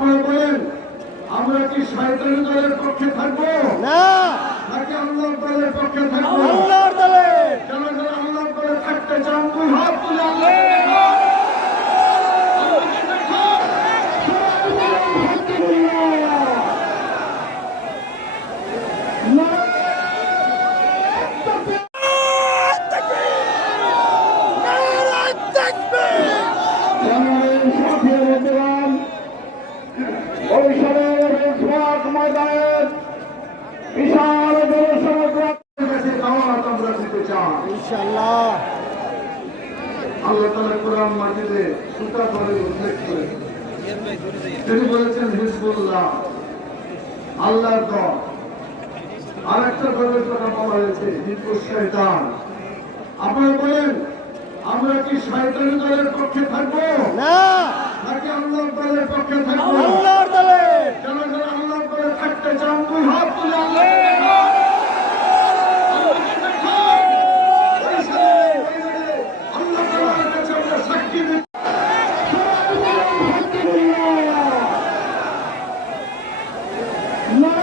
আপনারা বলেন আমরা কি শয়তানি দলের পক্ষে থাকবো না, নাকি আল্লাহর দলের পক্ষে থাকবো? আল্লাহর দলে। যারা যারা আল্লাহর দলে থাকতে চান দুই হাত তুলে আল্লাহকে দেখান। আল্লাহকে দেখান। বিশাল জনসমুদ্রের কাছে দাওয়াত আমরা দিতে চাই। ইনশাআল্লাহ। আল্লাহ তাআলা কোরআন মাজিদে সূরা করে উল্লেখ করেছেন। তিনি বলেছেন হিজবুল্লাহ, আল্লাহর দল। আরেকটা দলের কথা বলা হয়েছে হিজবুশ শয়তান। আপনারা বলেন আমরা কি শয়তানি দলের পক্ষে থাকবো না, নাকি আল্লাহর দলের পক্ষে থাকবো? আল্লাহর দলে। যারা যারা আল্লাহর দলে থাকতে চান দুই হাত তুলে আল্লাহকে দেখান। আল্লাহকে দেখান। আল্লাহ তাআলার কাছে আমরা সাক্ষী দিই। না